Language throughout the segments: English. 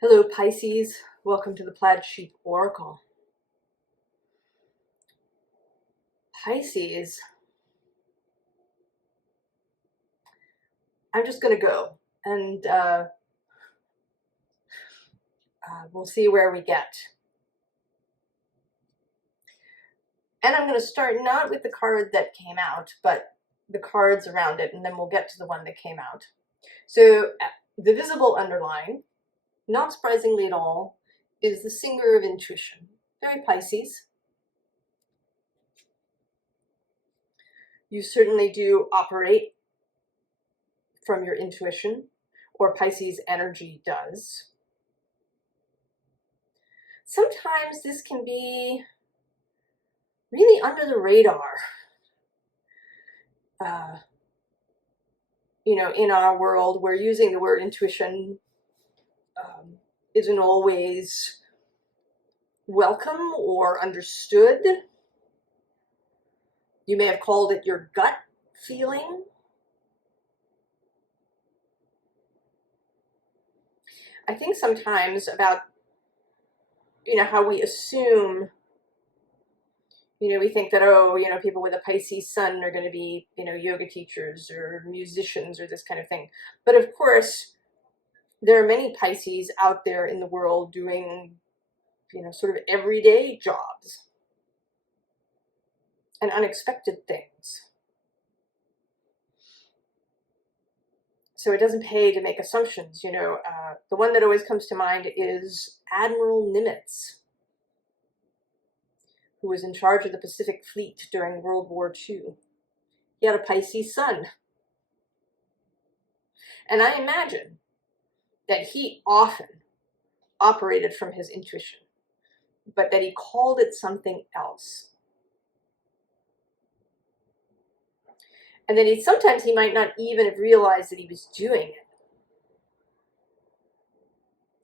Hello Pisces, welcome to the Plaid Oracle. Pisces, I'm just going to go and we'll see where we get. And I'm going to start not with the card that came out, but the cards around it, and then we'll get to the one that came out. So the visible underline, not surprisingly at all, is the singer of intuition. Very Pisces. You certainly do operate from your intuition, or Pisces energy does. Sometimes this can be really under the radar. In our world, we're using the word intuition isn't always welcome or understood. You may have called it your gut feeling. I think sometimes about, how we assume, we think that, people with a Pisces sun are going to be, yoga teachers or musicians or this kind of thing. But of course, there are many Pisces out there in the world doing, sort of everyday jobs and unexpected things. So it doesn't pay to make assumptions. The one that always comes to mind is Admiral Nimitz, who was in charge of the Pacific Fleet during World War II. He had a Pisces sun. And I imagine that he often operated from his intuition, but that he called it something else. And then sometimes he might not even have realized that he was doing it.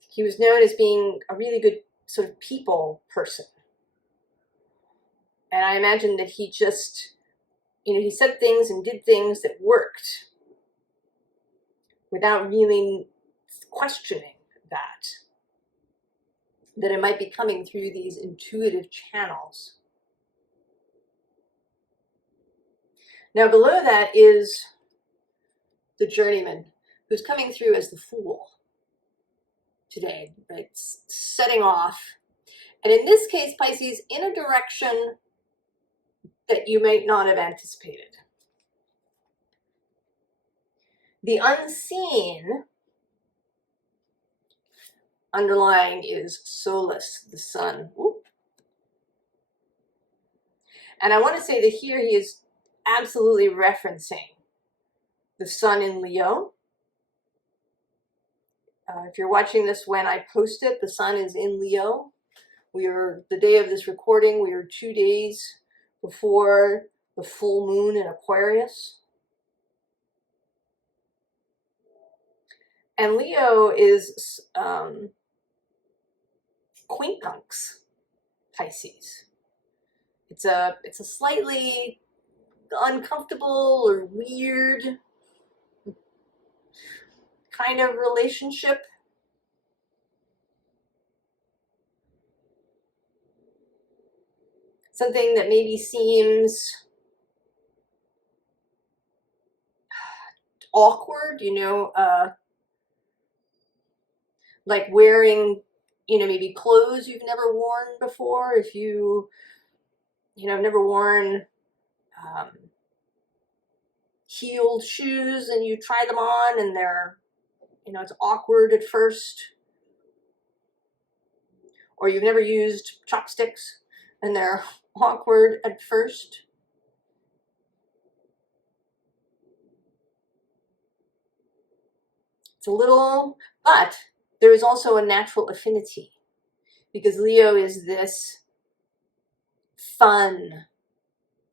He was known as being a really good sort of people person. And I imagine that he just, he said things and did things that worked without really questioning that it might be coming through these intuitive channels. Now below that is the journeyman, who's coming through as the Fool today, right? Setting off. And in this case, Pisces, in a direction that you might not have anticipated. The unseen underlying is Solus, the sun. Ooh. And I want to say that here he is absolutely referencing the sun in Leo. If you're watching this when I post it, the sun is in Leo. The day of this recording, we are 2 days before the full moon in Aquarius. And Leo is quincunx Pisces. It's a slightly uncomfortable or weird kind of relationship. Something that maybe seems awkward, like wearing, maybe clothes you've never worn before. If you, never worn heeled shoes and you try them on and they're, it's awkward at first. Or you've never used chopsticks and they're awkward at first. It's a little, but there is also a natural affinity because Leo is this fun,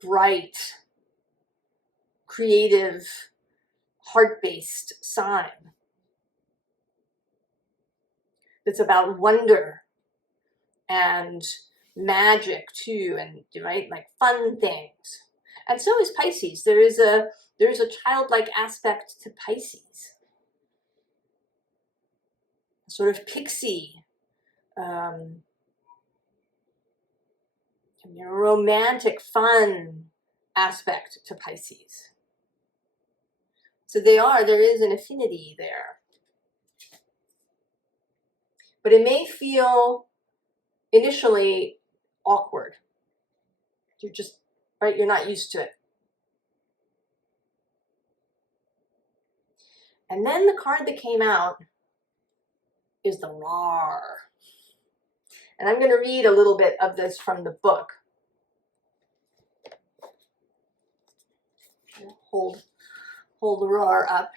bright, creative, heart-based sign. It's about wonder and magic too, and right, like fun things. And so is Pisces. There is a childlike aspect to Pisces. sort of pixie, romantic, fun aspect to Pisces. So there is an affinity there. But it may feel initially awkward. You're just, right, you're not used to it. And then the card that came out is the Rar. And I'm going to read a little bit of this from the book. Hold the Rar up.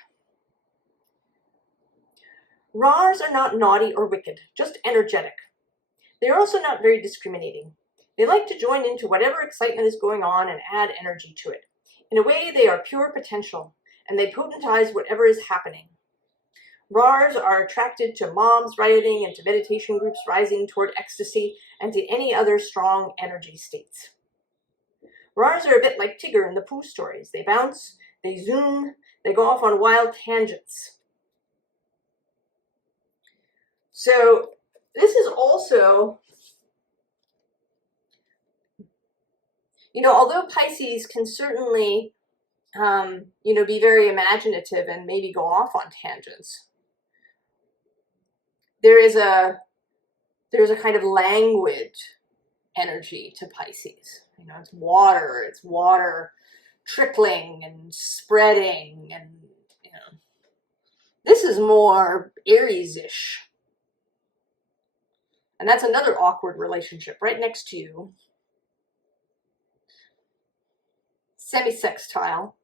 Rars are not naughty or wicked, just energetic. They are also not very discriminating. They like to join into whatever excitement is going on and add energy to it. In a way, they are pure potential, and they potentize whatever is happening. Rars are attracted to moms rioting and to meditation groups rising toward ecstasy and to any other strong energy states. Rars are a bit like Tigger in the Pooh stories. They bounce, they zoom, they go off on wild tangents. So this is also, although Pisces can certainly, be very imaginative and maybe go off on tangents, there's a kind of languid energy to Pisces. It's water trickling and spreading, and this is more Aries-ish. And that's another awkward relationship right next to you. Semi-sextile.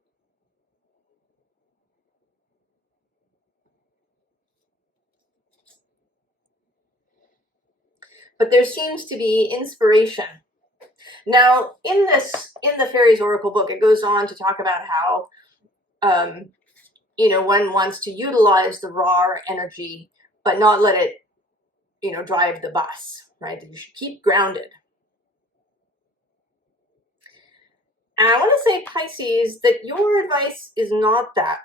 But there seems to be inspiration. Now, in the Faeries Oracle book, it goes on to talk about how, one wants to utilize the raw energy, but not let it, drive the bus, right? You should keep grounded. And I want to say, Pisces, that your advice is not that.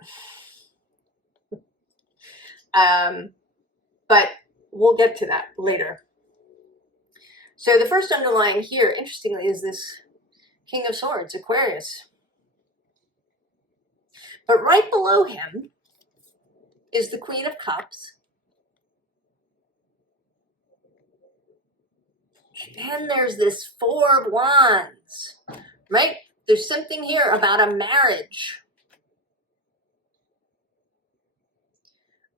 But we'll get to that later. So the first underlying here, interestingly, is this King of Swords, Aquarius. But right below him is the Queen of Cups. And then there's this Four of Wands, right? There's something here about a marriage.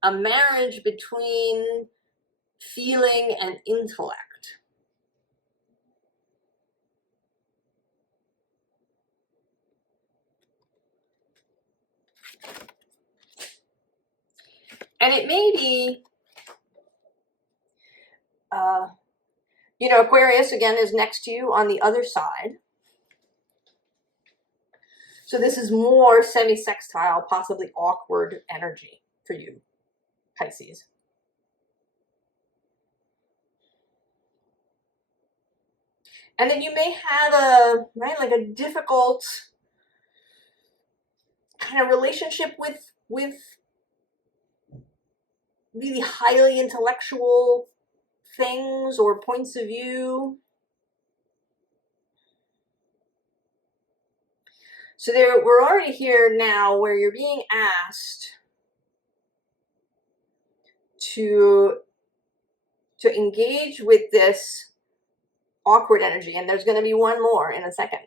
A marriage between feeling and intellect. And it may be, Aquarius, again, is next to you on the other side. So this is more semi-sextile, possibly awkward energy for you, Pisces. And then you may have a difficult kind of relationship with really highly intellectual things or points of view. So we're already here now where you're being asked to engage with this awkward energy, and there's going to be one more in a second.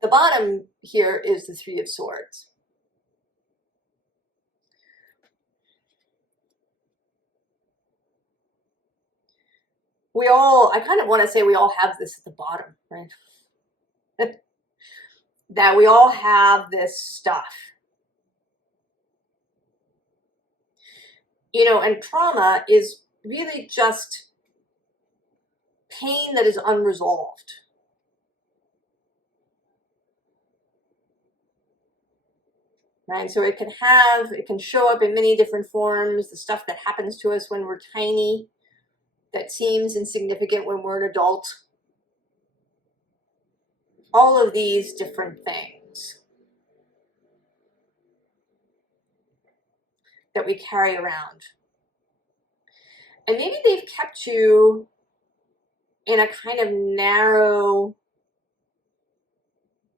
The bottom here is the Three of Swords. I kind of want to say we all have this at the bottom, right? That we all have this stuff. And trauma is really just pain that is unresolved. Right? So it can show up in many different forms. The stuff that happens to us when we're tiny, that seems insignificant when we're an adult. All of these different things that we carry around. And maybe they've kept you in a kind of narrow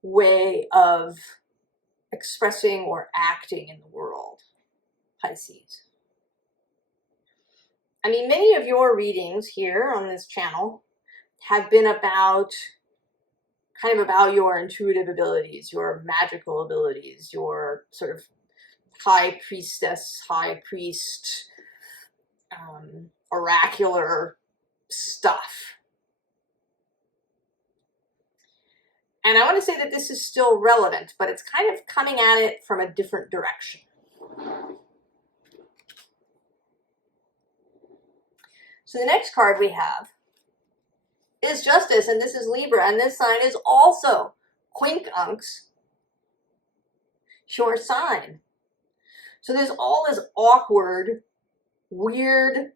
way of expressing or acting in the world, Pisces. I mean, many of your readings here on this channel have been about kind of about your intuitive abilities, your magical abilities, your sort of high priestess, high priest, oracular stuff. And I want to say that this is still relevant, but it's kind of coming at it from a different direction. So the next card we have is Justice, and this is Libra, and this sign is also quincunx, your sign. So there's all this awkward, weird,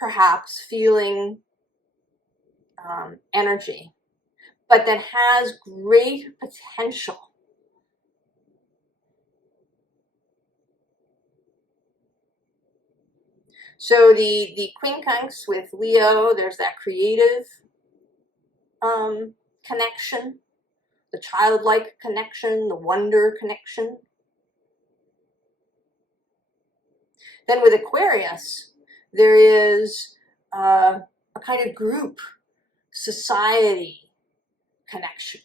perhaps feeling energy, but that has great potential. So the quincunx with Leo, there's that creative connection, the childlike connection, the wonder connection. Then with Aquarius, there is a kind of group, society connection.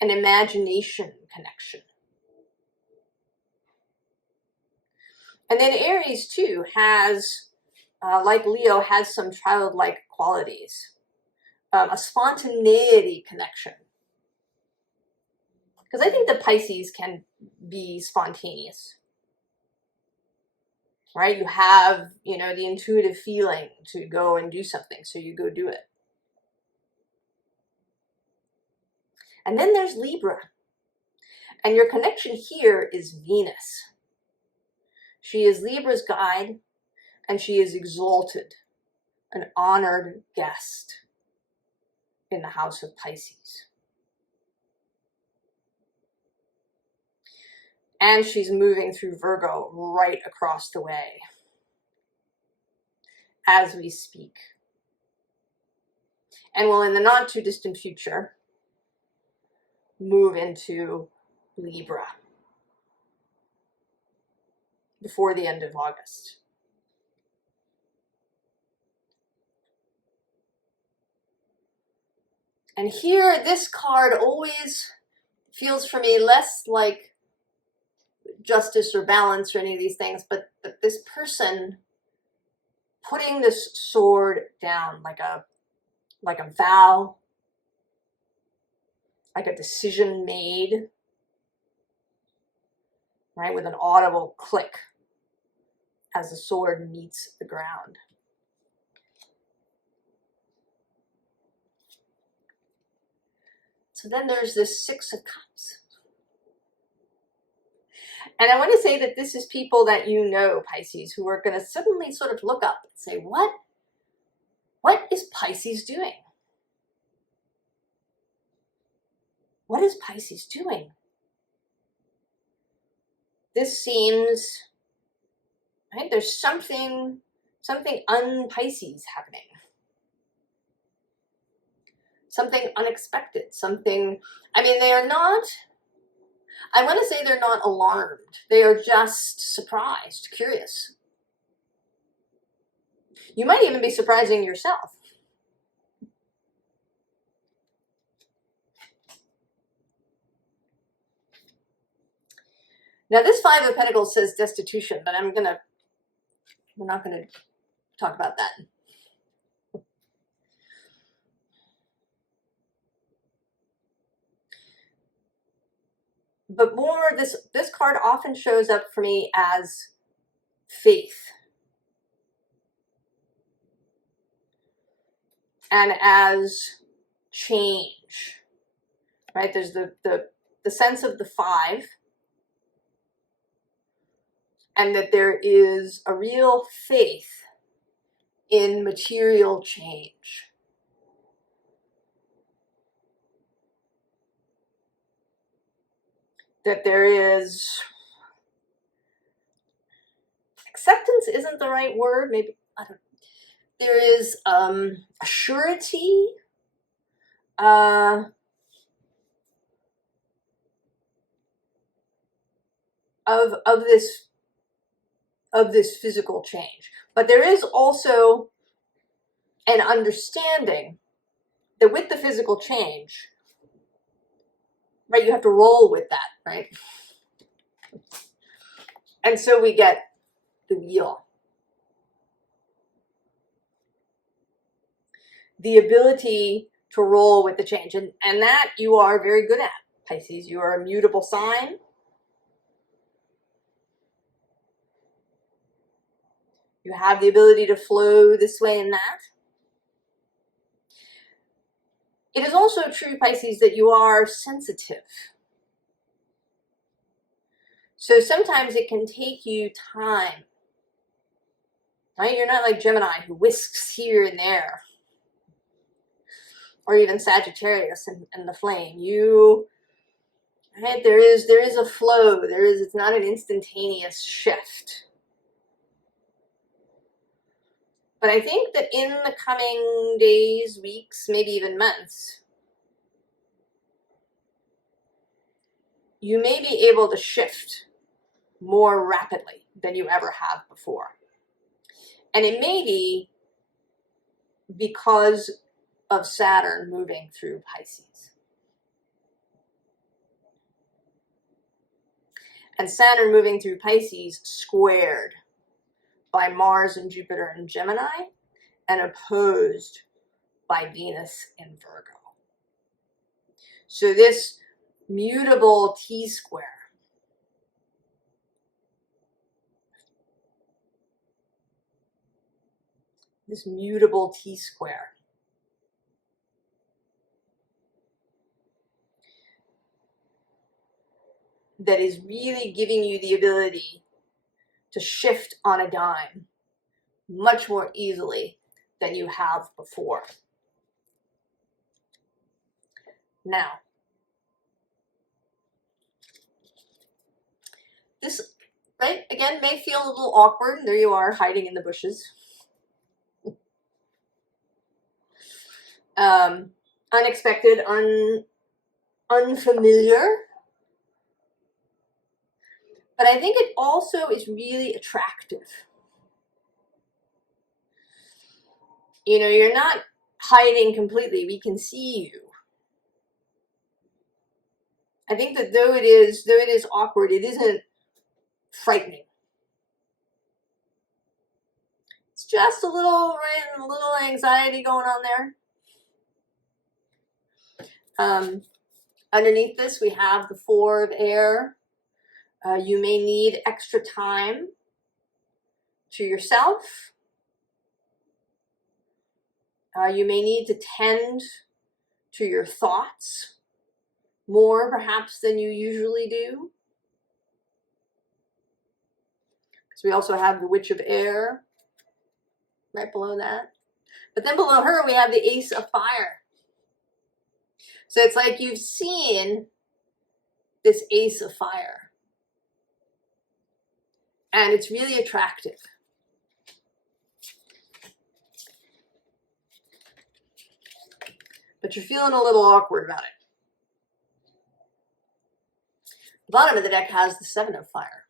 An imagination connection. And then Aries too has, like Leo, has some childlike qualities, a spontaneity connection. Because I think the Pisces can be spontaneous, right? You have, you know, the intuitive feeling to go and do something, so you go do it. And then there's Libra. And your connection here is Venus. She is Libra's guide, and she is exalted, an honored guest in the house of Pisces. And she's moving through Virgo right across the way as we speak. And will, in the not too distant future, move into Libra before the end of August. And here, this card always feels for me less like justice or balance or any of these things, but this person putting this sword down like a vow, like a decision made, right, with an audible click as the sword meets the ground. So then there's this Six of Cups. And I want to say that this is people that you know, Pisces, who are going to suddenly sort of look up and say, what is Pisces doing? What is Pisces doing? This seems, right, there's something un-Pisces happening. Something unexpected, something, I mean, they are not, I want to say they're not alarmed. They are just surprised, curious. You might even be surprising yourself. Now this Five of Pentacles says destitution, but we're not gonna talk about that. But more, this card often shows up for me as faith. And as change, right? There's the sense of the five, and that there is a real faith in material change. That there is acceptance isn't the right word. Maybe, I don't know. There is a surety, of this physical change. But there is also an understanding that with the physical change, right, you have to roll with that, right? And so we get the wheel. The ability to roll with the change. And that you are very good at, Pisces. You are a mutable sign. You have the ability to flow this way and that. It is also true, Pisces, that you are sensitive. So sometimes it can take you time, right? You're not like Gemini who whisks here and there, or even Sagittarius and the flame. You, right? There is a flow. It's not an instantaneous shift. But I think that in the coming days, weeks, maybe even months, you may be able to shift more rapidly than you ever have before. And it may be because of Saturn moving through Pisces. And Saturn moving through Pisces squared by Mars and Jupiter in Gemini and opposed by Venus in Virgo. So this mutable T-square, that is really giving you the ability to shift on a dime much more easily than you have before. Now, this, right, again, may feel a little awkward. There you are, hiding in the bushes. Unexpected, unfamiliar. But I think it also is really attractive. You know, you're not hiding completely. We can see you. I think that though it is awkward, it isn't frightening. It's just a little anxiety going on there. Underneath this, we have the Four of Air. You may need extra time to yourself. You may need to tend to your thoughts more perhaps than you usually do. Because we also have the Witch of Air right below that. But then below her, we have the Ace of Fire. So it's like you've seen this Ace of Fire. And it's really attractive. But you're feeling a little awkward about it. The bottom of the deck has the Seven of Fire.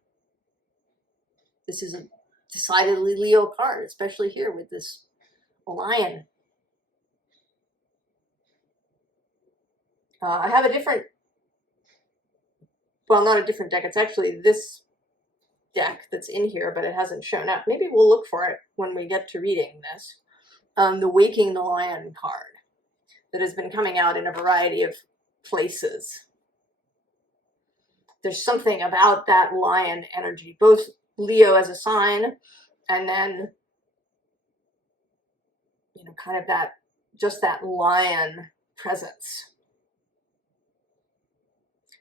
This is a decidedly Leo card, especially here with this lion. I have a different, well, not a different deck. It's actually this deck that's in here, but it hasn't shown up. Maybe we'll look for it when we get to reading this. The Waking the Lion card that has been coming out in a variety of places. There's something about that lion energy, both Leo as a sign, and then, you know, kind of that, just that lion presence.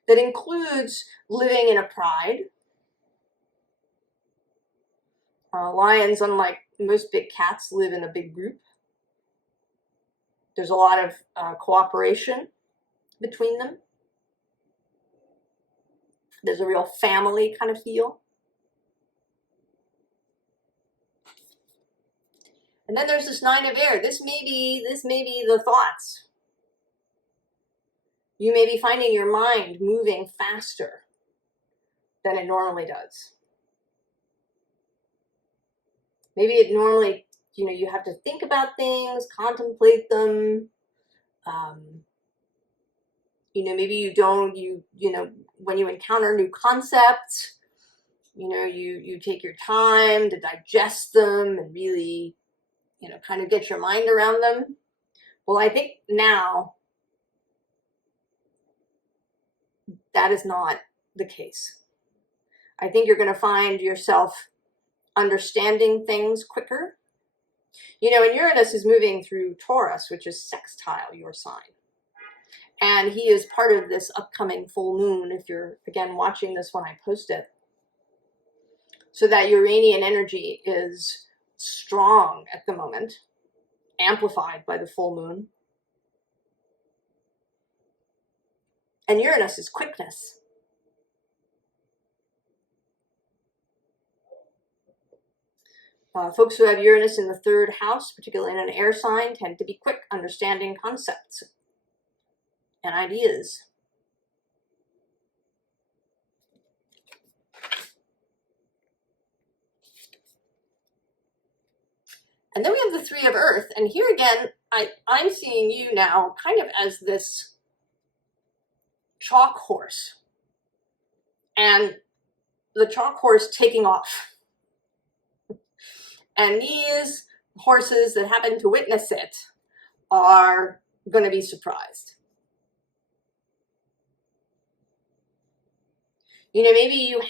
That includes living in a pride. Lions, unlike most big cats, live in a big group. There's a lot of cooperation between them. There's a real family kind of feel. And then there's this Nine of Air. This may be the thoughts. You may be finding your mind moving faster than it normally does. Maybe it normally, you have to think about things, contemplate them. Maybe you don't, when you encounter new concepts, you take your time to digest them and really, kind of get your mind around them. Well, I think now that is not the case. I think you're going to find yourself understanding things quicker. And Uranus is moving through Taurus, which is sextile your sign. And he is part of this upcoming full moon, if you're, again, watching this when I post it. So that Uranian energy is strong at the moment, amplified by the full moon. And Uranus is quickness. Folks who have Uranus in the third house, particularly in an air sign, tend to be quick understanding concepts and ideas. And then we have the Three of Earth. And here again, I'm seeing you now kind of as this chalk horse. And the chalk horse taking off. And these horses that happen to witness it are going to be surprised. Maybe you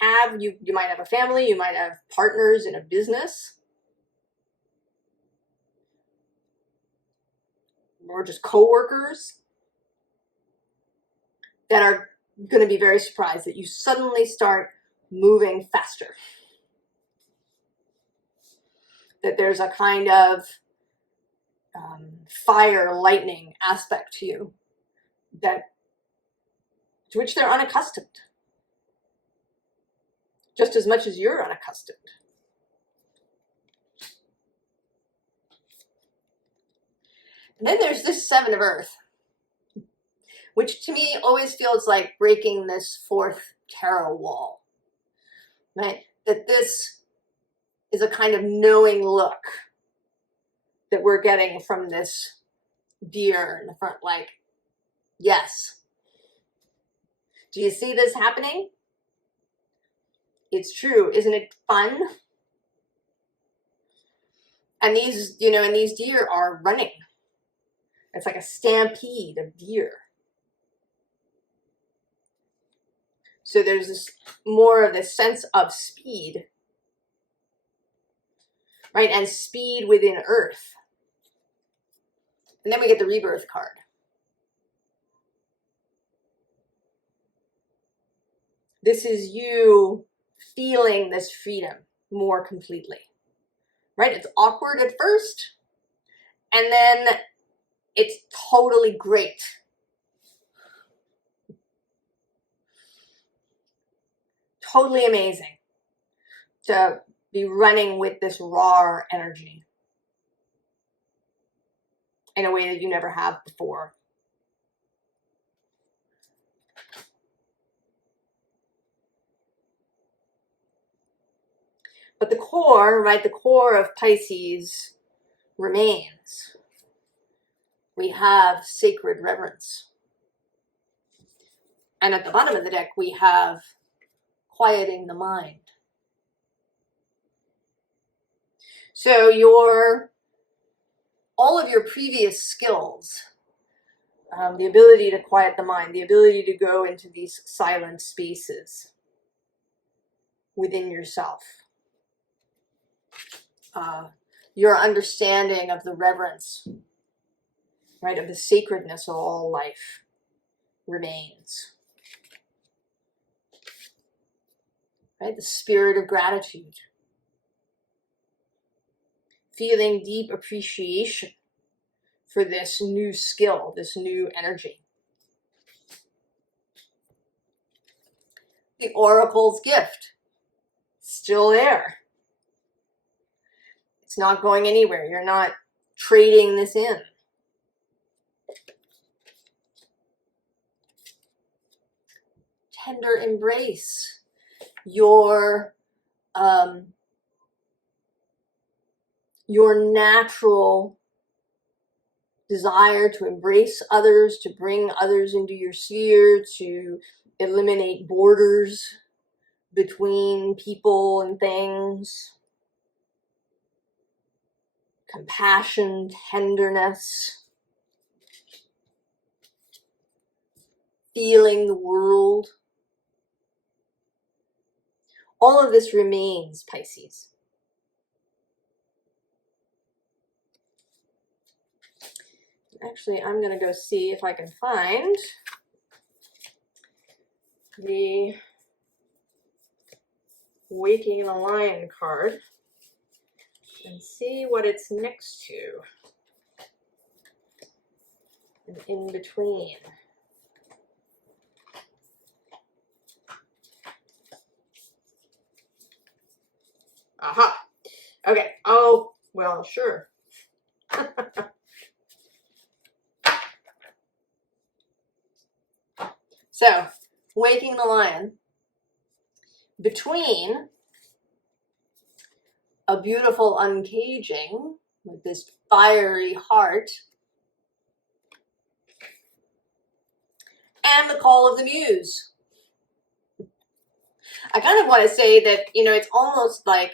might have a family, you might have partners in a business, or just co-workers that are going to be very surprised that you suddenly start moving faster. That there's a kind of fire, lightning aspect to you to which they're unaccustomed. Just as much as you're unaccustomed. And then there's this Seven of Earth, which to me always feels like breaking this fourth tarot wall, right? That this is a kind of knowing look that we're getting from this deer in the front, like, yes. Do you see this happening? It's true. Isn't it fun? And these deer are running. It's like a stampede of deer. So there's this more of this sense of speed, right? And speed within Earth. And then we get the Rebirth card. This is you feeling this freedom more completely, right? It's awkward at first, and then it's totally great. Totally amazing to be running with this raw energy in a way that you never have before. But the core, right, the core of Pisces remains. We have sacred reverence. And at the bottom of the deck, we have quieting the mind. So all of your previous skills, the ability to quiet the mind, the ability to go into these silent spaces within yourself, your understanding of the reverence, right, of the sacredness of all life remains. Right, the spirit of gratitude. Feeling deep appreciation for this new skill, this new energy. The Oracle's gift, still there. It's not going anywhere. You're not trading this in. Tender embrace. Your natural desire to embrace others, to bring others into your sphere, to eliminate borders between people and things. Compassion, tenderness, feeling the world. All of this remains, Pisces. Actually, I'm going to go see if I can find the Waking the Lion card and see what it's next to and in between. Aha. Okay. Oh, well, sure. So, Waking the Lion, between a beautiful uncaging with this fiery heart and the call of the Muse. I kind of want to say that, it's almost like,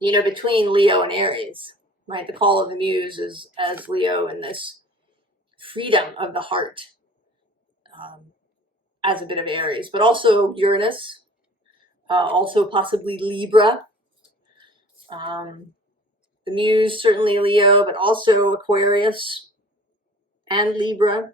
between Leo and Aries, right? The call of the Muse is as Leo in this freedom of the heart, as a bit of Aries, but also Uranus, also possibly Libra. The Muse, certainly Leo, but also Aquarius and Libra.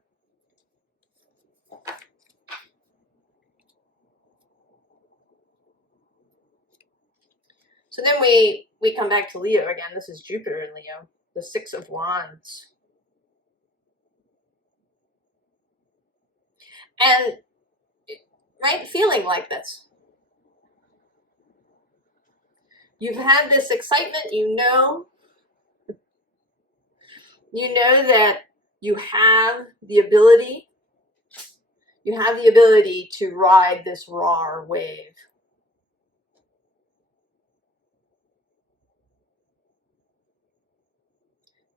So then we come back to Leo again. This is Jupiter in Leo, the Six of Wands. And, right, feeling like this. You've had this excitement, you know that you have the ability to ride this raw wave.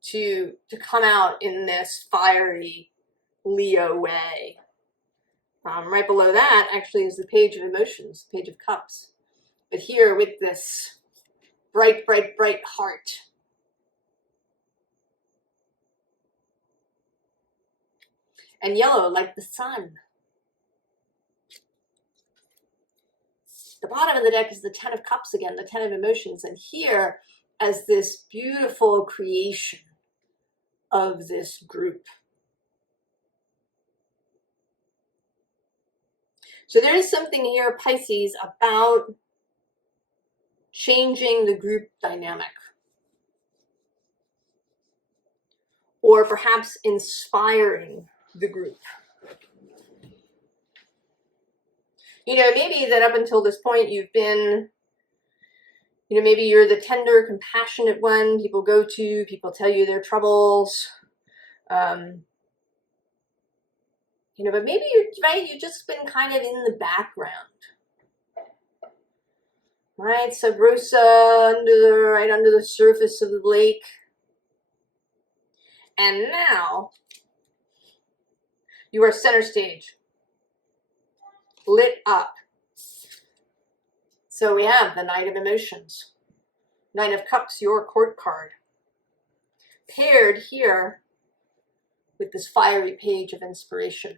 To come out in this fiery Leo way. Right below that actually is the Page of Emotions, Page of Cups. But here with this bright, bright, bright heart. And yellow like the sun. The bottom of the deck is the Ten of Cups again, the Ten of Emotions. And here as this beautiful creation of this group. So there is something here, Pisces, about changing the group dynamic. Or perhaps inspiring the group. Maybe that up until this point you've been, maybe you're the tender, compassionate one people go to, people tell you their troubles. But maybe you've just been kind of in the background. Right, sub rosa, right under the surface of the lake. And now you are center stage, lit up. So we have the Knight of Emotions, Knight of Cups, your court card, paired here with this fiery Page of Inspiration,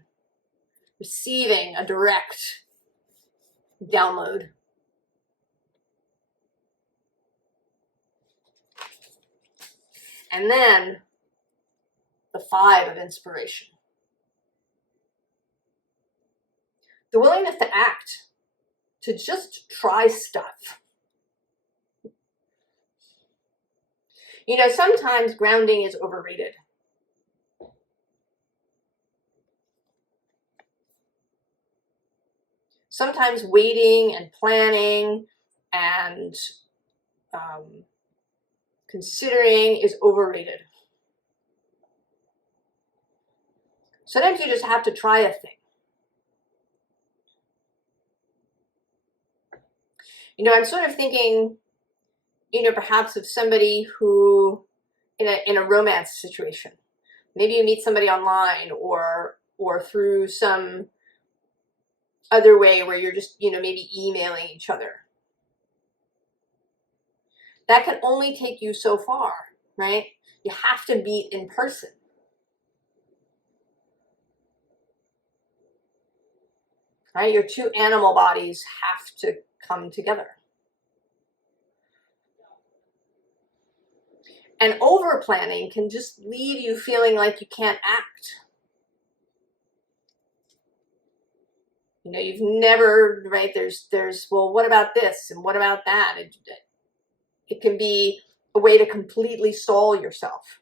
receiving a direct download. And then the Five of Inspiration. The willingness to act, to just try stuff. Sometimes grounding is overrated. Sometimes waiting and planning and considering is overrated. Sometimes you just have to try a thing. You know, I'm sort of thinking, you know, perhaps of somebody who, in a romance situation, maybe you meet somebody online or through some other way where you're just, you know, maybe emailing each other. That can only take you so far, right? You have to meet in person. Right? Your two animal bodies have to come together. And over planning can just leave you feeling like you can't act. You know, you've never, right? There's, well, what about this? And what about that? It can be a way to completely stall yourself.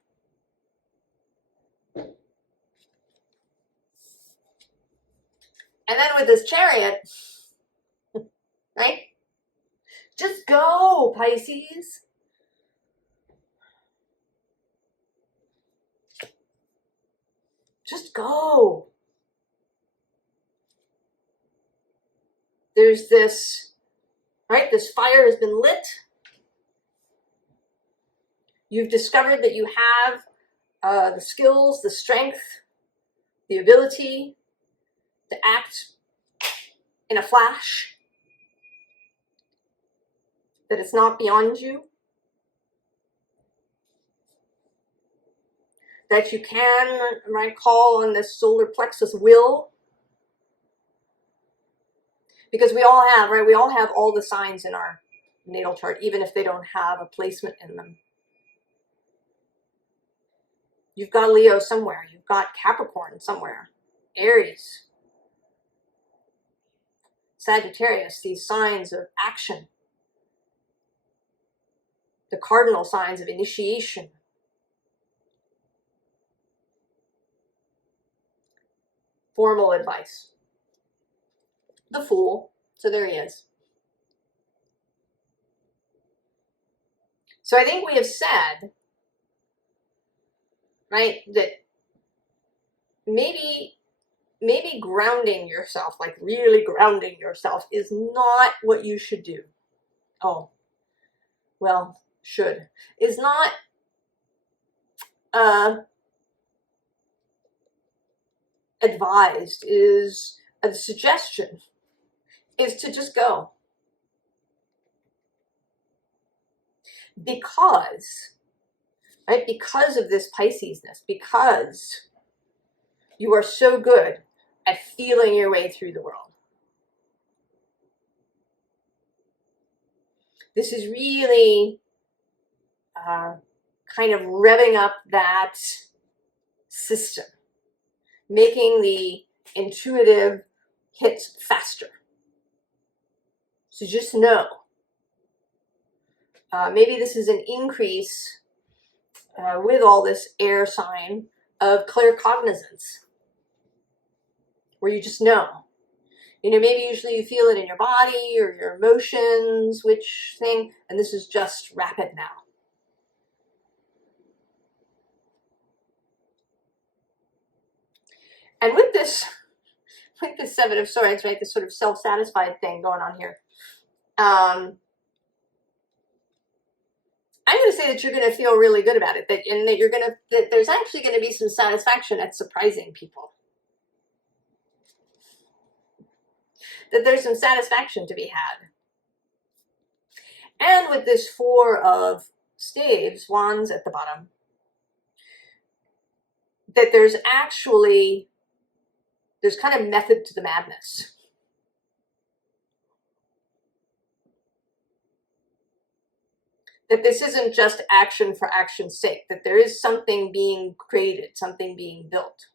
And then with this Chariot, right? Just go, Pisces. Just go. There's this, right? This fire has been lit. You've discovered that you have the skills, the strength, the ability to act in a flash, that it's not beyond you, that you can, right, call on this solar plexus will, because we all have, right, we all have all the signs in our natal chart, even if they don't have a placement in them. You've got Leo somewhere, you've got Capricorn somewhere, Aries, Sagittarius, these signs of action, the cardinal signs of initiation. Formal advice. The Fool. So there he is. So I think we have said, right, that maybe grounding yourself, like really grounding yourself, is not what you should do. Oh, well, should. Is not advised, is a suggestion, is to just go. Because, right, because of this Pisces-ness, because you are so good at feeling your way through the world. This is really kind of revving up that system, making the intuitive hits faster. So just know. Maybe this is an increase with all this air sign of claircognizance, where you just know. You know, maybe usually you feel it in your body or your emotions, which thing, and this is just rapid now. And with this Seven of Swords, right, this sort of self-satisfied thing going on here, I'm going to say that you're going to feel really good about it, that there's actually going to be some satisfaction at surprising people. That there's some satisfaction to be had. And with this Four of Staves, Wands at the bottom, that there's kind of method to the madness. That this isn't just action for action's sake, that there is something being created, something being built.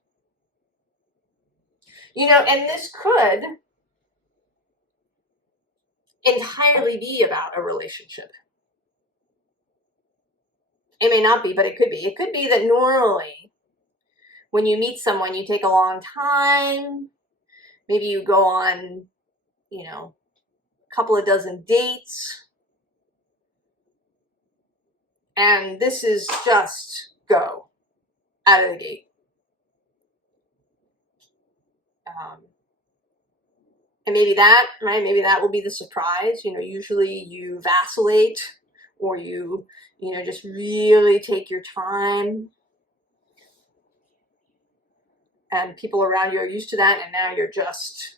You know, and this could entirely be about a relationship. It may not be, but it could be. It could be that normally when you meet someone, you take a long time. Maybe you go on, you know, a couple of dozen dates. And this is just go out of the gate. And maybe that, right? Maybe that will be the surprise. You know, usually you vacillate, or you know, just really take your time. And people around you are used to that, and now you're just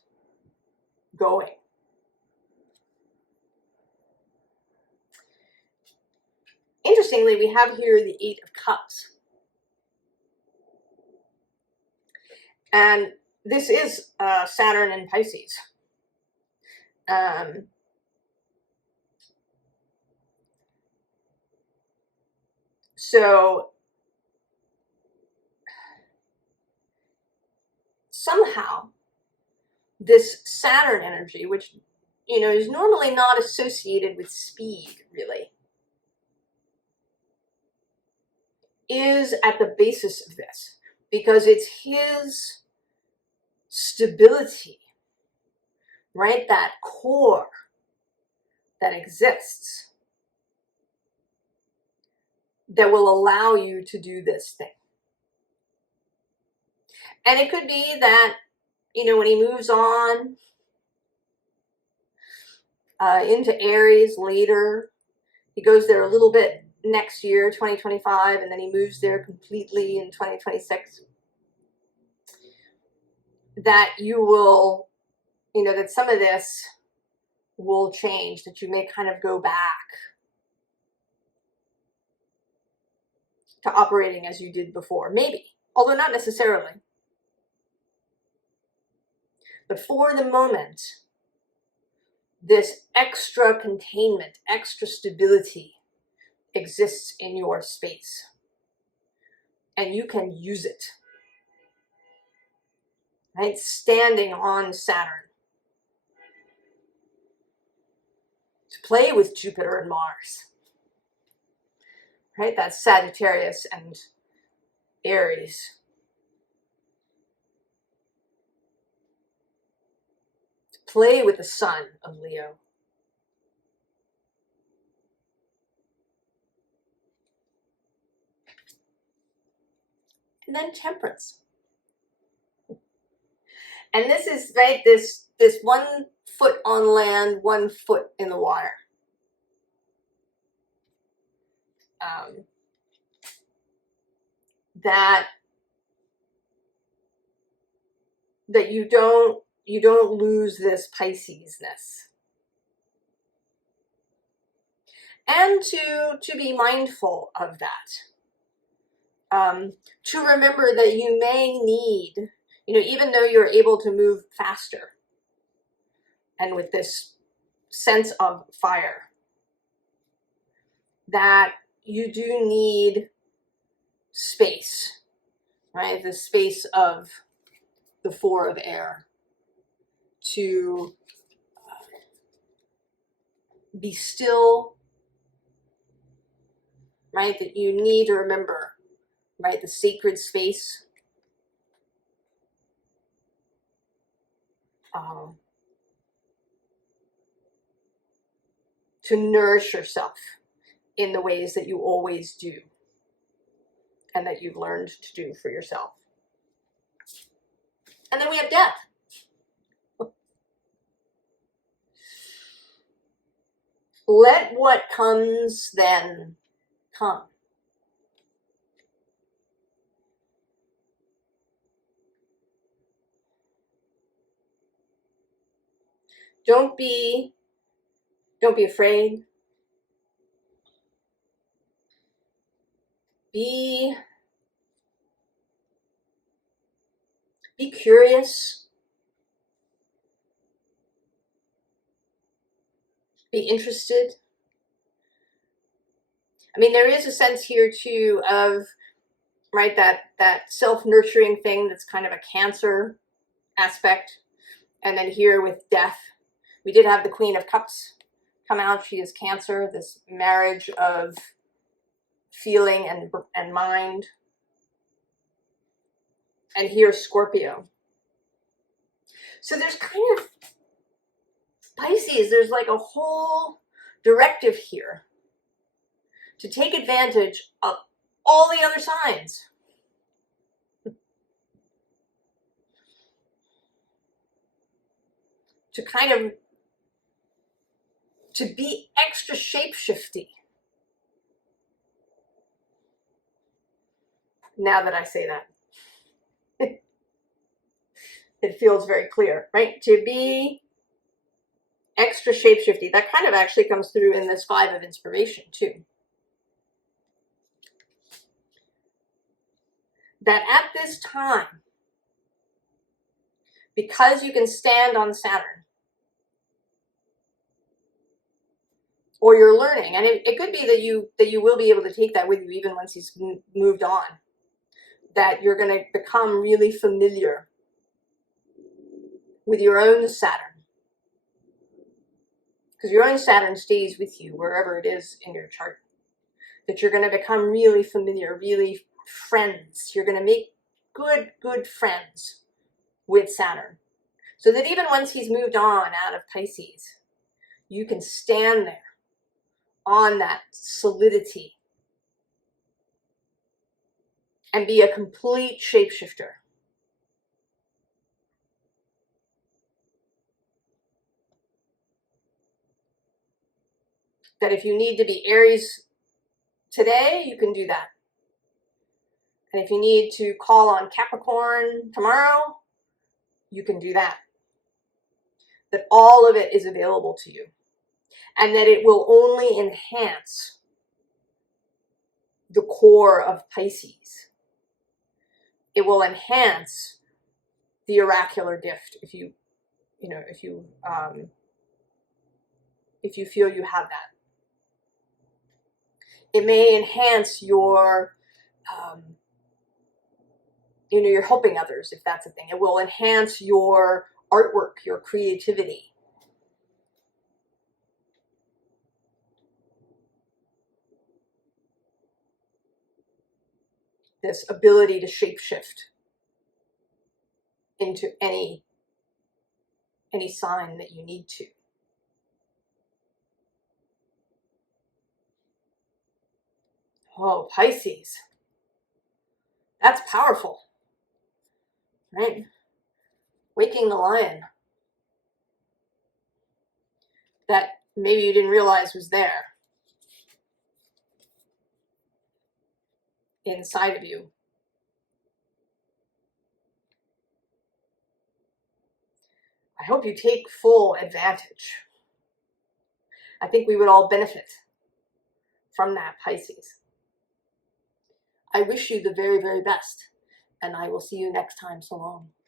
going. Interestingly, we have here the Eight of Cups. And this is Saturn in Pisces. So somehow this Saturn energy, which, you know, is normally not associated with speed, really, is at the basis of this, because it's his stability, right? That core that exists that will allow you to do this thing. And it could be that, you know, when he moves on into Aries later, he goes there a little bit next year, 2025, and then he moves there completely in 2026, that you will, you know, that some of this will change, that you may kind of go back to operating as you did before, maybe, although not necessarily. But for the moment, this extra containment, extra stability exists in your space, and you can use it, right? Standing on Saturn to play with Jupiter and Mars, right? That's Sagittarius and Aries. To play with the sun of Leo. And then Temperance. And this is, right, this 1 foot on land, 1 foot in the water. That you don't lose this Pisces-ness. And to be mindful of that. To remember that you may need, you know, even though you're able to move faster, and with this sense of fire, that you do need space, right? The space of the 4 of air to be still, right? That you need to remember, right? The sacred space. To nourish yourself in the ways that you always do and that you've learned to do for yourself. And then we have death. Let what comes then come. Don't be afraid. Be curious. Be interested. I mean, there is a sense here too of, right, that self-nurturing thing that's kind of a Cancer aspect. And then here with death, we did have the Queen of Cups come out. She is Cancer, this marriage of feeling and mind. And here's Scorpio. So there's kind of Pisces, there's like a whole directive here to take advantage of all the other signs. To kind of, to be extra shapeshifty. Now that I say that, it feels very clear, right? To be extra shapeshifty. That kind of actually comes through in this 5 of inspiration too. That at this time, because you can stand on Saturn, or you're learning, and it could be that you will be able to take that with you even once he's moved on, that you're going to become really familiar with your own Saturn. Because your own Saturn stays with you wherever it is in your chart. That you're going to become really familiar, really friends. You're going to make good friends with Saturn. So that even once he's moved on out of Pisces, you can stand there on that solidity and be a complete shapeshifter. That if you need to be Aries today, you can do that. And if you need to call on Capricorn tomorrow, you can do that. That all of it is available to you. And that it will only enhance the core of Pisces. It will enhance the oracular gift if you feel you have that. It may enhance your, you're helping others, if that's a thing. It will enhance your artwork, your creativity. This ability to shapeshift into any sign that you need to. Oh, Pisces. That's powerful, right? Waking the lion that maybe you didn't realize was there inside of you. I hope you take full advantage. I think we would all benefit from that, Pisces. I wish you the very, very best, and I will see you next time. So long.